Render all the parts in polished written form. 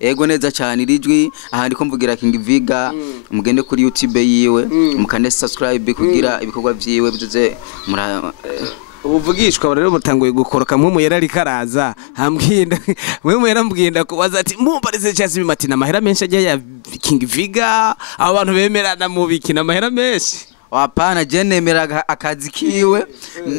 Ego neza cyane irijwi aha ndiko mvugira Ivuga mugende kuri YouTube yiwe mukande subscribe kugira ibikorwa vyiwe bize ubuvugishwa rero mutanguye gukoroka mwe yarari karaza hambwinda mwe yarambwinda kubaza ati mumbarize Jazz Mema ati namahera menshi agiye ya Ivuga abantu bemerana mu bikina amahera menshi Wapana jenemera akazi kiwe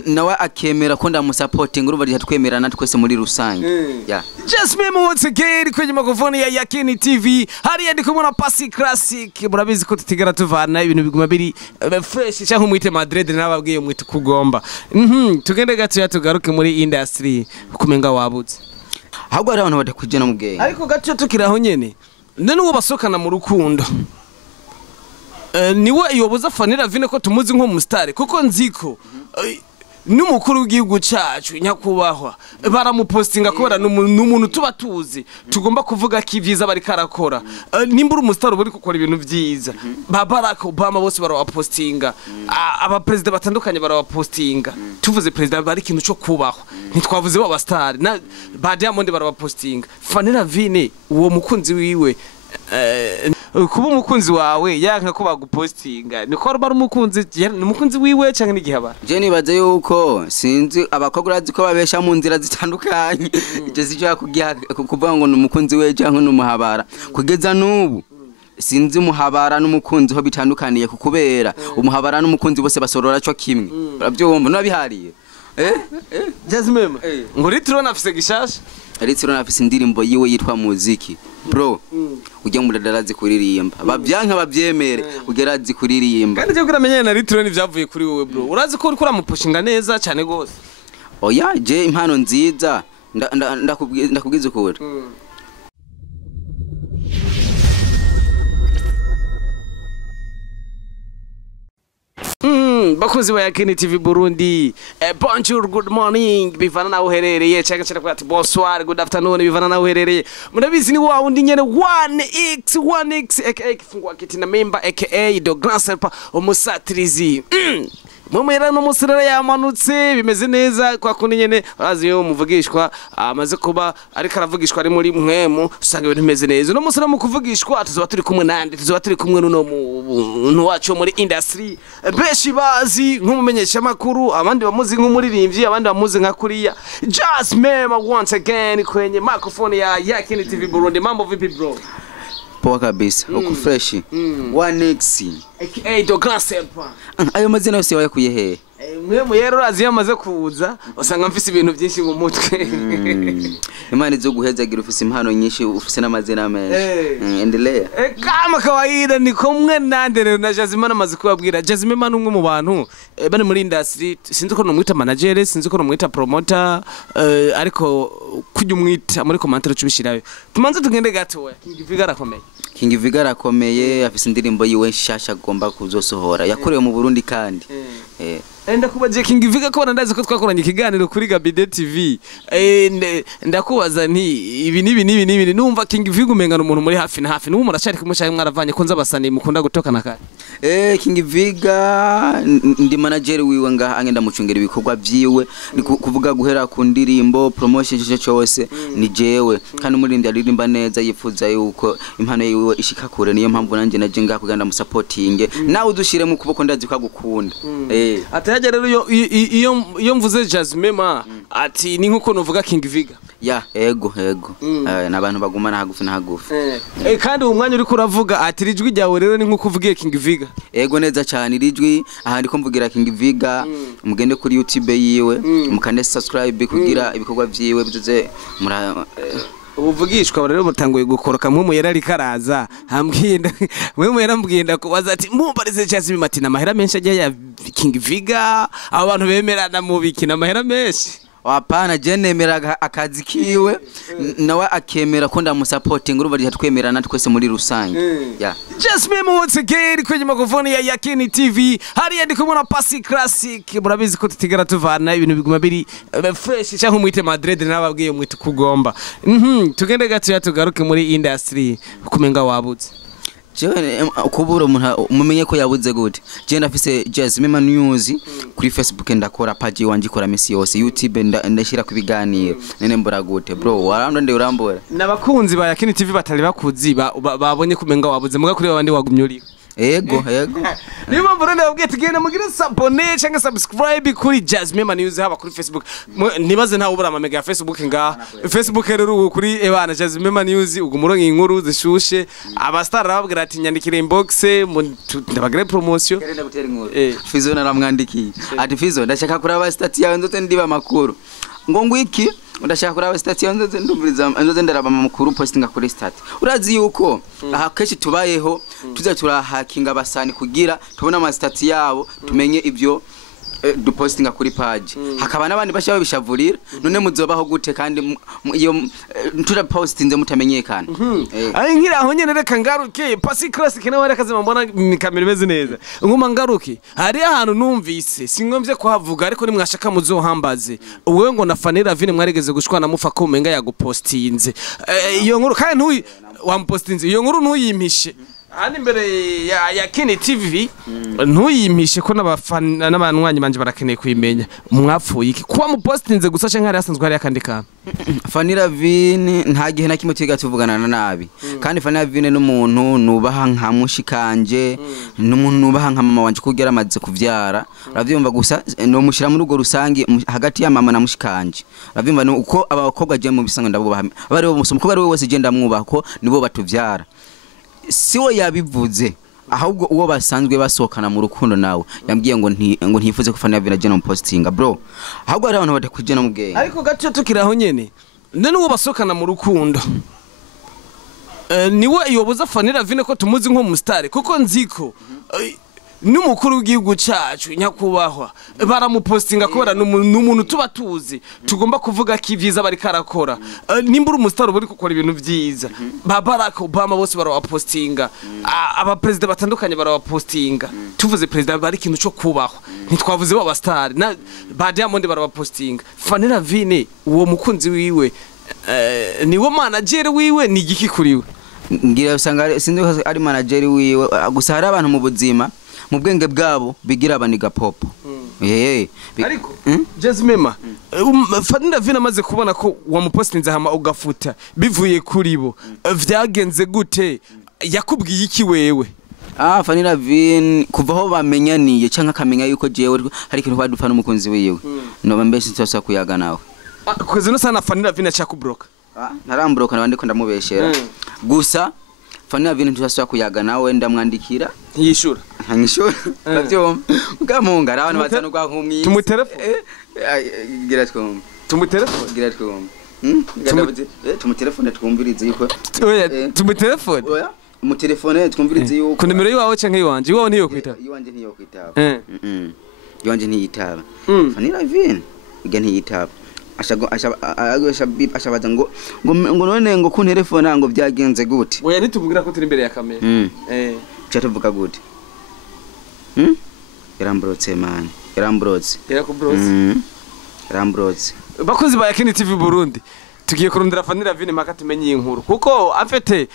nawe akemera ko ndamusupporting urumva ryatwemerana twese muri rusange yeah. Jazz Mema once again kwenye mikrofoni ya Yakini TV hariya ndi kumwe na Pasi Classic murabizi ko tutigera tuvana ibintu biguma biri fresh cyangwa mwite Madrid nababwiye mwite kugomba tugende gato tugaruke muri industry kumenga wabuze ahubwo ari abantu badakujena mu game ariko gato tukiraho nyene none uwo basokana mu rukundo niwe yoboza fanira vine ko tumuzi nko mustare kuko nziko n'umukuru w'igihugu cyacu nyakubahwa baramupostinga kubera n'umuntu tuba tuzi tugomba kuvuga ko ivyiza bari karakora nimbura umustare bari gukora ibintu vyiza ba Barack Obama bose barawapostinga aba president batandukanye barawapostinga tuvuze president bari ikintu cyo kubahwa ntitwavuze baba star ba Diamond barawapostinga fanira vine uwo mukunzi wiwe kuba umukunzi wawe yanka ko bagupostinga niko bari umukunzi wiwe cyangwa n'igihaba je nibaze yuko sinzi abakobwa urazi ko babesha mu nzira zitandukanye ije sije kuvuga ngo n'umukunzi we cyangwa n'umuhabara kugeza n'ubu sinzi umuhabara n'umukunzi ho bitandukaniye kukubera umuhabara n'umukunzi bose basorora cyo kimwe urabyumva nabihariye Jazz Mema ngo ritro nafise gishasha ritro nafise indirimbo yiwe yitwa muziki bro ujya muri darazi kuririmba babyanka bavyemere ugerazi kuririmba kandi cyo kuramenyana na ritro ni vyavuye kuri wewe bro urazi ko uri kuramupushinga neza cyane gose oya je impano nziza ndakubwiza ukuri bakozi ba Yakini TV Burundi bonjour good morning bivana nawe uherereye cyangwa cyangwa ati bonsoir good afternoon bivana nawe uherereye murabizi ni wa undi nyene 1x aka kifungwa kitina member aka the grand serpent umusatirizi mumera no musirara yamanutse bimeze neza kwa kundi nyene urazi yo muvugishwa amaze kuba ariko aravugishwa ari muri mwemu usanga ibintu bimeze neza no musira mu kuvugishwa tuzoba turi kumwe nande tuzoba turi kumwe no wacu muri industry beshi bazi nk'umumenyesha makuru abandi bamuzi nk'umuririmbyi abandi bamuzi nka kuriya Jazz Mema once again kwenye microphone ya Yakini TV Burundi mambo vipi bro poa kabisa uko fresh 1x aka the grand serpent ayo mazina yose wayakuye he mwe muyero azi yamaze kuza usanga mfise ibintu byinshi mu mutwe imana izo guhezagira ufise impano nyinshi ufise n'amazina menshi endelea kama kawaida ni komwe nandere na Jazz Mema namaze kubabwira Jazz Mema numwe mu bantu bane muri industry sinzi ko no mwita manager sinzi ko no mwita promoter ariko kujya umwita muri commentaire cubishirayo tumanze tugende gato we Ivuga arakomeye afise indirimbo yiwe nshasha agomba kuzosohora yakorewe mu Burundi kandi enda kubaje Ivuga ko ndazi ko twakoranye ikiganiro kuri Gabide TV ndakubaza nti ibi numva Ivuga umengana umuntu muri hafi na hafi n'ubu murashari kumushaye mwaravanye ko nzabasani mukunda gutokana kare Ivuga ndi manager wiwe nga angenda mucungera ibikorwa vyiwe ni kuvuga guhera ku ndirimbo promotion cyose ni jewe kandi umurindi aririmba neza yifuza yuko impano yiwe ishika kure niyo mpamvu nanje naje ngakuganda mu supporting nawe udushire mu kuboko ndazi ko agukunda atayage rero iyo mvuze Jazz Mema ati ni nkuko novuga Ivuga ya ego nabantu bagumana hagufi na hagufi kandi umwanya uri kuravuga ati rijwi ryawe rero ni nkuko uvugiye Ivuga ego neza cyane irijwi aha ndiko mvugira Ivuga mugende kuri YouTube yiwe mukande subscribe kugira ibikorwa vyiwe bize ubuvugishwa rero mutanguye gukoroka mwe yarari karaza hambwinda mwe yarambwinda kubaza ati mumbarize Jazz Mema ati namahera menshi agiye ya Ivuga abantu bemerana mu bikina amahera menshi Wapana jenemera akazi kiwe nawe akemera ko ndamusupporting urumva ryatwemerana twese muri rusange yeah. Jazz Mema once again kwenye mikrofoni ya Yakini TV hariya ndi kumwe na Pasi Classic murabizi ko tutigera tuvana ibintu biguma biri fresh cyangwa mwite Madrid nababwiye mwite kugomba tugende gato tugaruke muri industry kumenga wabuze jewe kubura umuntu mumenye ko yabuze gute je ndafise Jazz Mema news kuri Facebook ndakora page wanje ikora misi yose YouTube ndashira ku biganiro nene mbura gute bro warando nde urambura nabakunzi ba Yakini TV batari bakuzi babonye kumenga wabuze muga kuri abandi wagumye uri ego niyo mpamvu rero ndababwiye tugenda mugire abone cyangwa subscribe kuri Jazz Mema news haba kuri Facebook nibaze ntawe ubura amamega ya Facebook ngaha Facebook rero kuri ebana Jazz Mema news ugumuronka inkuru zishushe abastar bababwira ati nyandikire inbox ndabagire promotion Fizo naramwandikiye ati Fizo ndashaka kuraba stat yawe nzote ndiba makuru ngo ngwiki ndashaka kuraba stat yawe nzote ndumviriza nzote ndaraba makuru postinga kuri stat urazi yuko aha keshi tubayeho tuza turahakinga abasani kugira tubona ama stat yabo tumenye ibyo du postinga kuri page hakaba nabandi bashaba bishavurira none muzobaho gute kandi iyo tura postinze mutamenyekana ari ngira aho nyene reka ngaruke pasi classic nawe reka mbona kamera imeze neza nguma ngaruke hari ahantu numvise sinkomvye kuhavuga ariko ni mwashaka muzohambaze wewe ngo nafanira vine mwarigeze gushwana mufa ko umenga yagupostinze iyo nkuru kandi ntuyi wampostinze iyo nkuru ntuyimpishe handi mbere ya Yakini TV ntuyimpishe ko n'abafana n'abanywanyi banje barakeneye kwimenya mwapfuye iki kuba mupostinze gusa canke hari asanzwe hari akandika Fanira Vine nta gihe na kimwe tiga tuvugana nabi kandi Fanira Vine n'umuntu nubaha nka mushikanje n'umuntu nubaha nka mama wanje kugera amaze kuvyara ravyumva gusa no mushira muri ugo rusangi hagati ya mama na mushikanje ravyumva uko abakobwa je mu bisango ndabubaha bari bo musumukobwa ari we wese je ndamwubaha ko nibo batuvyara siwe yabivuze ahubwo uwo basanzwe basohokana mu rukundo nawe yambwiye ngo ntifuze kufana Vina je no postinga bro ahubwo ari abantu badakujena mu bwenge ariko gato tukiraho nyene none uwo basohokana mu rukundo niwe yoboza Fanira Vina ko tumuzi nko mu star kuko nziko n'umukuru w'igihugu cyacu nyakubahwa baramupostinga kubera n'umuntu tuba tuzi tugomba kuvuga ko ivyiza bari karakora nimbura umustar buri gukora ibintu vyiza ba Barack Obama bose barawapostinga aba president batandukanye barawapostinga tuvuze president bari kintu cyo kubahwa ntitwavuze ba star ba Diamond barawapostinga Fanira Vine uwo mukunzi wiwe niwo manager wiwe ni igiki kuriwe ngira usanga sinzi ari manager wiwe gusa hari abantu mu buzima mu bwenge bwabo bigira abaniga pop ariko Jazz Mema Fanira Vine amaze kubona ko wamupostinze hama ugafuta bivuye kuri bo vyagenze gute yakubwiye iki wewe Fanira Vine kuva aho bamenyaniye canka kamenya yuko jewe hari ikintu badupfa n'umukunzi wiwe no mbese ntose kuyaga nawe kweze no sana Fanira Vine cyakubroka narambroka nabandi ko ndamubeshera gusa Fanira Vine ntose kuyaga nawe ndamwandikira yishura hanyishura bavyo ugamunga abantu bazana kwa nkumwi tumutelefone gira twumva tumutelefone gira twumva tumutelefone twumvirize yuko tumutelefone oya mu telefone twumvirize yuko ku numero yawe canke iwanje iwawe niyo kwitaba iwanje niyo kwitaba iwanje ntiyitaba Fanira Vine iga ntiyitaba ashabaza ngo none ngo ku telefone ngo byagenze gute oya nitubwira ko turi imbere ya kamera cyatuvuga gute yarambrotse man yarambrotse yarambrotse bakozi ba Yakini TV Burundi tugiye kurundira Fanira Vine maka tumenye inkuru kuko afete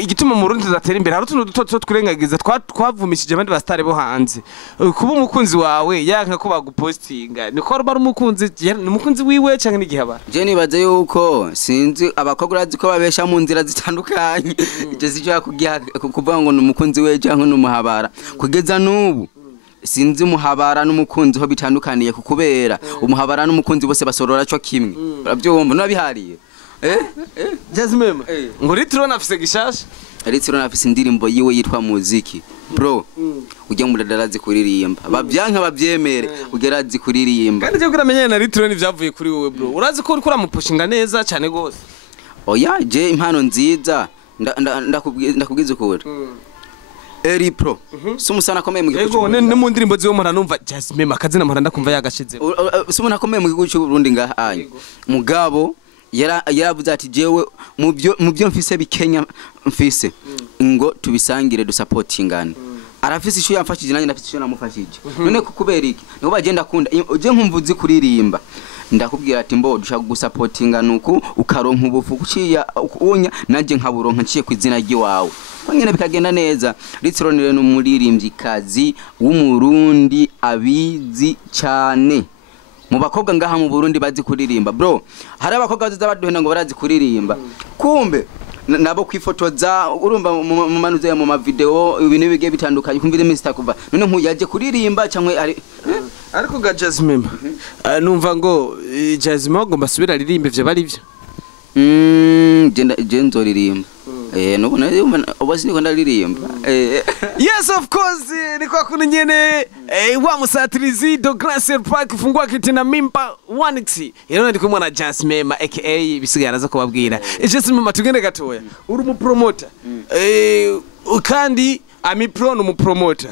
igituma mu Burundi zatera imbere hari utuntu duto twirengagiza twavumishije abandi bastare bo hanze kuba umukunzi wawe yanka ko bagupostinga niko bari umukunzi wiwe canke n'igihaba je nibaze yuko sinzi abakobwa urazi ko babesha mu nzira zitandukanye ije zijo kuvuga ngo n'umukunzi we canke n'umuhabara kugeza n'ubu sinzi umuhabara n'umukunzi ho bitandukaniye kukubera umuhabara n'umukunzi bose basorora cyo kimwe urabyumva nabihariye Jazz Mema ngo ritiro nafise gishasha ritiro nafise indirimbo yiwe yitwa muziki bro ujya mu dadarazi kuririmba babyanka bavyemere ugerazi kuririmba kandi je kuramenye na ritiro ni vyavuye kuri wowe bro urazi ko uri kuramupushinga neza cyane gose oya je impano nziza ndakubwiza ukuri Eri pro sumusana komeye mu gihugu ego ne mu ndirimbo ziwo mara numva Jazz Mema kazina mara ndakumva yagashize sumuna komeye mu gihugu cy'u Burundi ngaha mugabo yaravuze ati jewe mu byo mfise bikenya mfise ngo tubisangire dusupportingane arafise ishu yamfashije nanye ndafise ishu namufashije none kukubera iki ngo bagenda kunda je nkumvuzi kuririmba ndakubwira ati mbo dushaka gusapotinga nuko ukaronka ubufu kuciya unya nanje nkaburonka nciye kwizina giwawe kwangene bikagenda neza Litronire n'umuririmbyi kazi w'umurundi abizi cyane mu bakobwa ngaha mu Burundi bazi kuririmba bro hari abakobwa baza baduhenda ngo barazi kuririmba kumbe nabo kwifotoza urumva mu manuze ya mu ma video ibintu bige bitandukanye kumvira Mr kuva none nkuyaje kuririmba cyangwa ari ariko ga Jazz Mema numva ngo Jazz Mema agomba subira ririmbe byo bari byo genda ririmba nubona ubasi niko ndaririmba yes of course niko kunyenyene wa musatirizi do Gracier Park fungwa kitina mimpa 1x yero ndi kumwe na Jazz Mema aka bisigara za kubabwira Jazz Mema tugende gatoya uri mu promoter kandi ami pro no mu promoter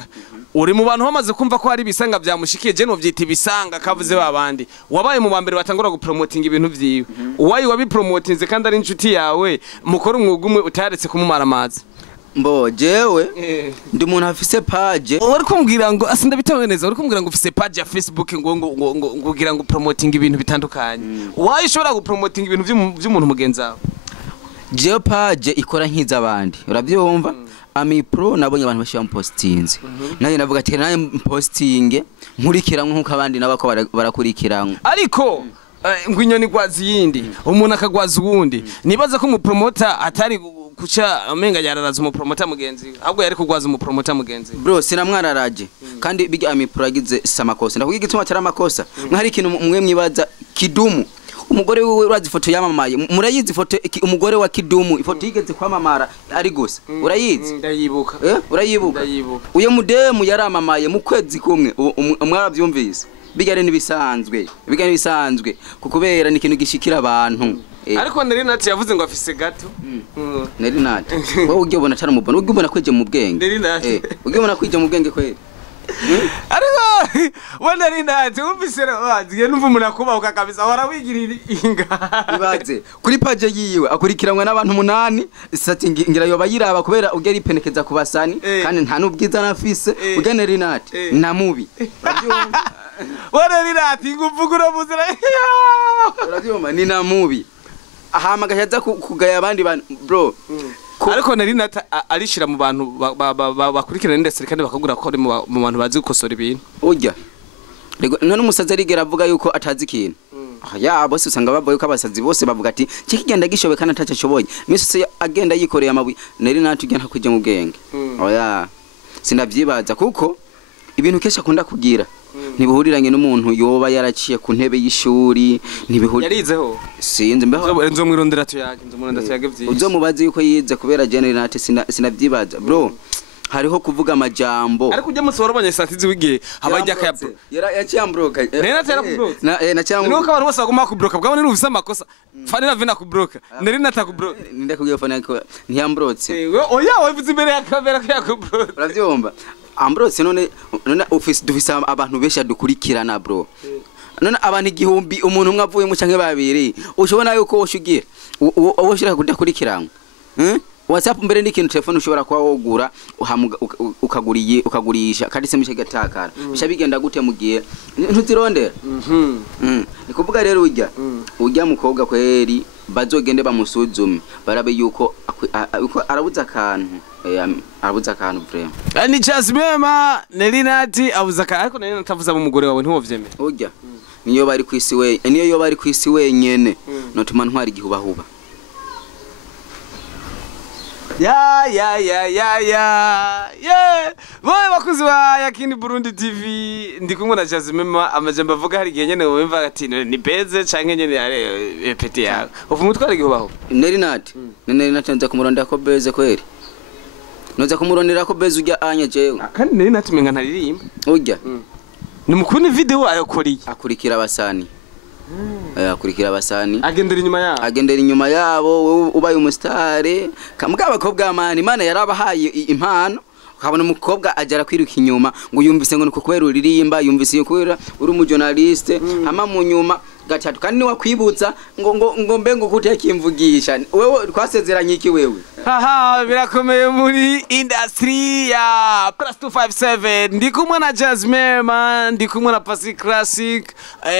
uri mu bantu bamaze kumva ko hari bisanga byamushikiye je no vyita bisanga kavuze babandi wabaye mu bambere batangura gupromoting ibintu vyiwe uwayi wabipromotinze kandi ari inshuti yawe mukora umwuga umwe utaretse kumumara amazi mbo jewe ndi umuntu afise page uri kumbwira ngo asinda bitawe neza uri kumbwira ngo ufise page ya Facebook ngo kugira ngo promoting ibintu bitandukanye uwayi ushobora gupromoting ibintu by'umuntu mugenzawe jewe page ikora nkiza abandi urabyumva ami pro nabonye abantu bashya postinze naje navuga ati naye postinge nkurikiranwe nkuko abandi nabako barakurikiranwe ariko ngo inyoni gwazi yindi umuntu akagwaza uwundi nibaza ko mu promoter atari kuca amenga yararaza mu promoter mugenzi ahubwo yari kugwaza mu promoter mugenzi bro sinamwararaje kandi biga ami pro agize samakosa ndakugira igituma atari amakosa mwari ikintu mwe mwibaza kidumu umugore wiwe urazi foto yamamaye murayizi foto umugore wa Kidumu ifoto yigeze kwamamara ari gose urayizi ndayibuka urayibuka uyo mudemu yaramamaye mu kwezi kumwe mwaravyumvise bigare nibisanzwe kukubera ni ikintu gishikira abantu ariko nari nati yavuze ngo afise gato nari nati wowe ugiye ubona cyane mubona ugiye ubona kweje mu bwenge nari nati ugiye ubona kwije mu bwenge kweli ariko wenda rindaje umvise waziye numva umuntu akubahuka kabisa warawigirira inga ibaze kuri page yiwe akurikiranwa n'abantu 8 sati ngira yoba yiraba kubera ugera ipenekeza kubasani kandi nta nubwiza nafise ugene rinati na mubi wera rinati nguvugura buzira urabyoma ni na mubi ahama gashaza kugaya abandi bantu bro ariko nari nata arishira mu bantu bakurikirana ndetse kandi bakagura ko mu bantu bazi gukosora ibintu urya none umusaza rigera avuga yuko atazi ikintu ya bose usanga baboye ko abasazi bose bavuga ati kigenda gishobe kandi ataca cyoboye misose agenda yikoreye amabuye nari natugenda kujya mu bwenge oya sinavyibaza kuko ibintu kesha kunda kugira ntibihuriranye n'umuntu yoba yaraciye ku ntebe y'ishuri yarizeho sinzi mbeho nzo mwirondera tuyage vyinshi uzomubaze yuko yize kubera generate sinavyibaza bro hariho kuvuga amajambo ariko ujya musora abanye satizi wigiye habajya kayabro yacyambroka nena tera kubroka na cyambroka nuko abantu bose bagomba kubroka bwabo ni ufise amakosa fani na vina kubroka nari natakubroka ndakubwiye fani ko ntiyambrotse oya wavuze imbere ya kamera ko yakubroka uravyumva ambrotse none dufise abantu besha dukurikirana bro none abantu igihumbi umuntu umwe avuye mu canke babiri ushobona yuko woshugira woshira kudakurikirana WhatsApp mbere n'ikintu telefone ushobora kwa wogura ukagurisha kandi se mishe gatakara bisha bigenda gute mugiye ntuzirondera nikuvuga rero ujya mukobwa kweri bazogende bamusuzume barabe yuko arabuza akantu vraiment ni Jazz Mema Nelly nati abuza ariko nari natavuza mu mugore wawe ntiwovyeme ujya niyo bari kwisi we niyo yo bari kwisi wenyene notuma ntwari gihubahuba ya boye bakuzi ba yakini Burundi TV ndi kumwe na Jazz Mema amajambo avuga hari gihe nyene wumva ati ni beze canke nyene yare peti yawe ufu mutware gihubaho Nelly nati nza kumuronda ko beze kweri noza kumurondera ko beze ujya anya jewe kandi Nelly nati menga ntaririmba ujya ni mukuni video ayokoriye akurikira abasani akurikira abasani agendera inyuma yabo ubaye umustare kamugaba abakobwa amani Imana yarabahaye impano ukabona umukobwa ajara kwiruka inyuma ngo yumvise ngo nukwera uririmba yumvise yuko uri umujournaliste hama mu nyuma gatatu kandi ni wakwibutsa ngo mbe ngo kuteka imvugisha wewe twasezeranye iki wewe Haha, birakomeye muri industry ya plus 257 ndi kumwe na Jazz Mema, ndi kumwe na Pasi Classic,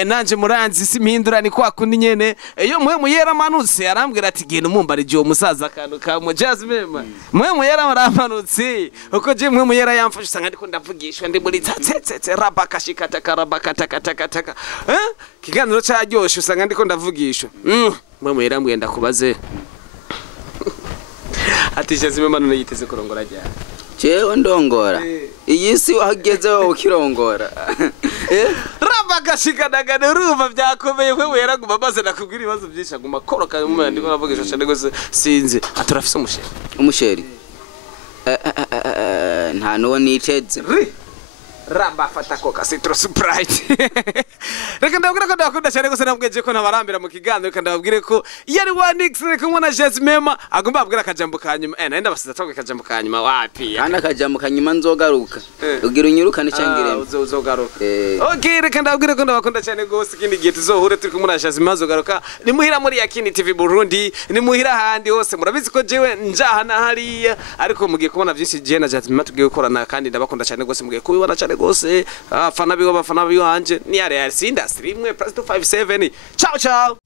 nanje muranzi simpindura ni kwa kundi nyene. Iyo mwe yera manutse arambwira ati genda umumbarije uwo musaza akantu ka Jazz Mema. Mwe yera aramanutse uko je mwe yera yamfashe usanga ndiko ndavugishwa ndi muri tsetse rabakashikata karabakata kiganiro cyaryoshe usanga ndiko ndavugishwa. Mwe yera mbwenda kubaze ati Jazz Mema none yiteze kurongora ryari? Jewe ndongora. Iyi si wageze wowe ukirongora. Rabagashikanaga ruva byakomeye wewe yaraguma maze nakubwira ibibazo byinshi aguma koroka mu ndiko navugisha cyane gose sinzi aturafise umusheri. Umusheri. Nta nuwo niteze. Ramba fata koka citro sprite. Reka ndabwira ko ndakunda cyane gose nabweje ko nabarambira mu kiganiro kandi ndabwire ko yari Wanix kumwe na Jazz Mema agomba abwira akajambo kanyuma nenda basiza twawe akajambo kanyuma wapi kandi akajambo kanyuma nzogaruka ugira unyurukane cyangire uzogaruka okay reka ndabwire ko ndabakunda cyane gose kindi gihe tuzohure turi kumwe na Jazz Mema zogaruka ni muhira muri Yakini TV Burundi ni muhira handi hose murabizi ko jewe njaha na hariya ariko mugiye kubona byinshi je na Jazz Mema tugiye gukorana kandi ndabakunda cyane gose mugiye kubibona cyane gose afana bigo bafana biyo anje ni yare industry imwe plus 257 ciao ciao